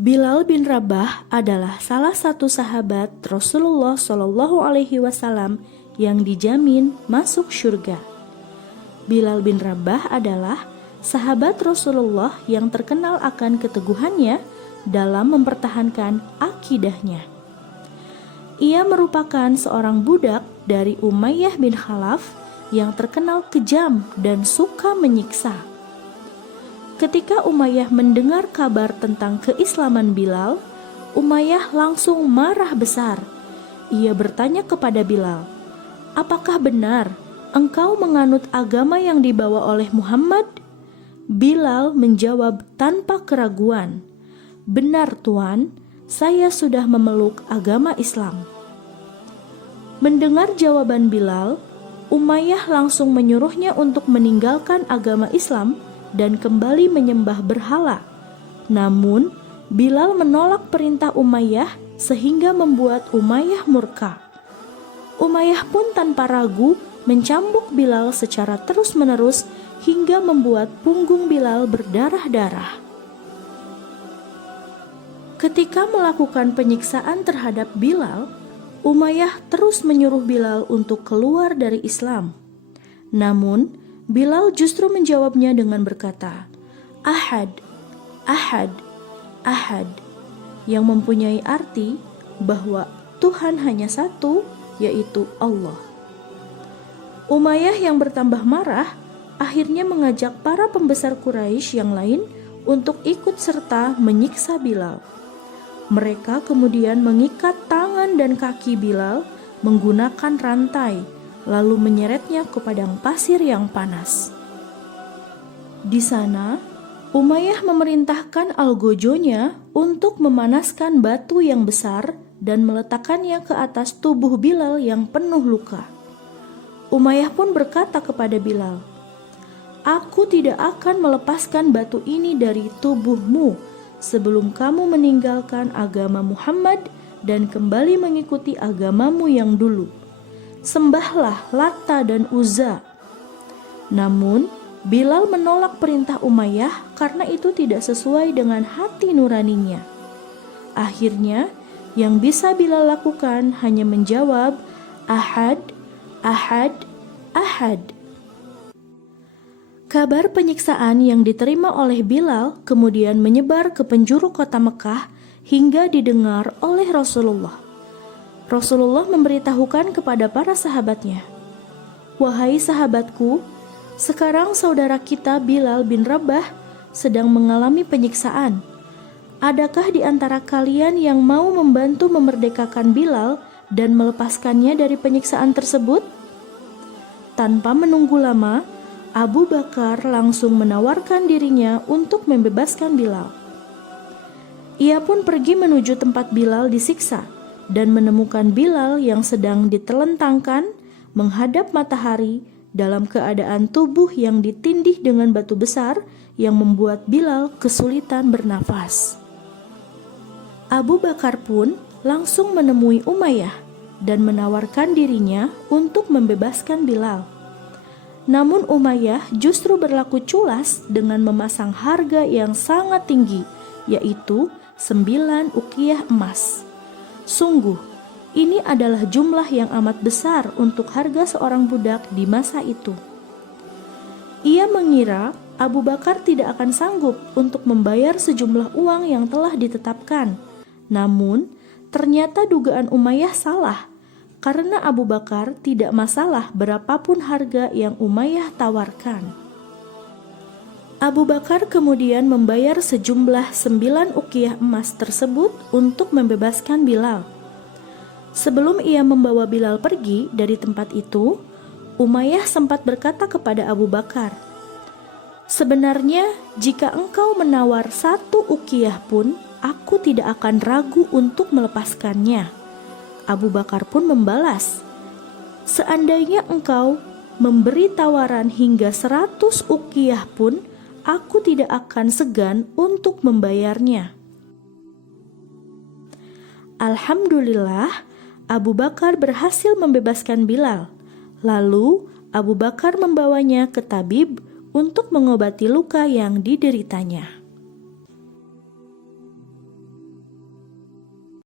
Bilal bin Rabah adalah salah satu sahabat Rasulullah Shallallahu Alaihi Wasallam yang dijamin masuk surga. Bilal bin Rabah adalah sahabat Rasulullah yang terkenal akan keteguhannya dalam mempertahankan akidahnya. Ia merupakan seorang budak dari Umayyah bin Khalaf yang terkenal kejam dan suka menyiksa. Ketika Umayyah mendengar kabar tentang keislaman Bilal, Umayyah langsung marah besar. Ia bertanya kepada Bilal, "Apakah benar engkau menganut agama yang dibawa oleh Muhammad?" Bilal menjawab tanpa keraguan, "Benar Tuan, saya sudah memeluk agama Islam." Mendengar jawaban Bilal, Umayyah langsung menyuruhnya untuk meninggalkan agama Islam dan kembali menyembah berhala. Namun, Bilal menolak perintah Umayyah sehingga membuat Umayyah murka. Umayyah pun tanpa ragu mencambuk Bilal secara terus-menerus hingga membuat punggung Bilal berdarah-darah. Ketika melakukan penyiksaan terhadap Bilal, Umayyah terus menyuruh Bilal untuk keluar dari Islam. Namun, Bilal justru menjawabnya dengan berkata, "Ahad, Ahad, Ahad," yang mempunyai arti bahwa Tuhan hanya satu, yaitu Allah. Umayyah yang bertambah marah akhirnya mengajak para pembesar Quraisy yang lain untuk ikut serta menyiksa Bilal. Mereka kemudian mengikat tangan dan kaki Bilal menggunakan rantai, lalu menyeretnya ke padang pasir yang panas. Di sana, Umayyah memerintahkan algojonya untuk memanaskan batu yang besar dan meletakkannya ke atas tubuh Bilal yang penuh luka. Umayyah pun berkata kepada Bilal, "Aku tidak akan melepaskan batu ini dari tubuhmu sebelum kamu meninggalkan agama Muhammad dan kembali mengikuti agamamu yang dulu. Sembahlah Lata dan Uzza." Namun, Bilal menolak perintah Umayyah karena itu tidak sesuai dengan hati nuraninya. Akhirnya, yang bisa Bilal lakukan hanya menjawab, "Ahad, Ahad, Ahad." Kabar penyiksaan yang diterima oleh Bilal kemudian menyebar ke penjuru kota Mekah hingga didengar oleh Rasulullah. Rasulullah memberitahukan kepada para sahabatnya, "Wahai sahabatku, sekarang saudara kita Bilal bin Rabah sedang mengalami penyiksaan. Adakah di antara kalian yang mau membantu memerdekakan Bilal dan melepaskannya dari penyiksaan tersebut?" Tanpa menunggu lama, Abu Bakar langsung menawarkan dirinya untuk membebaskan Bilal. Ia pun pergi menuju tempat Bilal disiksa dan menemukan Bilal yang sedang ditelentangkan menghadap matahari dalam keadaan tubuh yang ditindih dengan batu besar yang membuat Bilal kesulitan bernafas. Abu Bakar pun langsung menemui Umayyah dan menawarkan dirinya untuk membebaskan Bilal. Namun Umayyah justru berlaku culas dengan memasang harga yang sangat tinggi, yaitu 9 uqiyah emas. Sungguh, ini adalah jumlah yang amat besar untuk harga seorang budak di masa itu. Ia mengira Abu Bakar tidak akan sanggup untuk membayar sejumlah uang yang telah ditetapkan. Namun, ternyata dugaan Umayyah salah, karena Abu Bakar tidak masalah berapapun harga yang Umayyah tawarkan. Abu Bakar kemudian membayar sejumlah 9 uqiyah emas tersebut untuk membebaskan Bilal. Sebelum ia membawa Bilal pergi dari tempat itu, Umayyah sempat berkata kepada Abu Bakar, "Sebenarnya jika engkau menawar 1 uqiyah pun, aku tidak akan ragu untuk melepaskannya." Abu Bakar pun membalas, "Seandainya engkau memberi tawaran hingga 100 uqiyah pun, aku tidak akan segan untuk membayarnya." Alhamdulillah, Abu Bakar berhasil membebaskan Bilal. Lalu Abu Bakar membawanya ke tabib untuk mengobati luka yang dideritanya.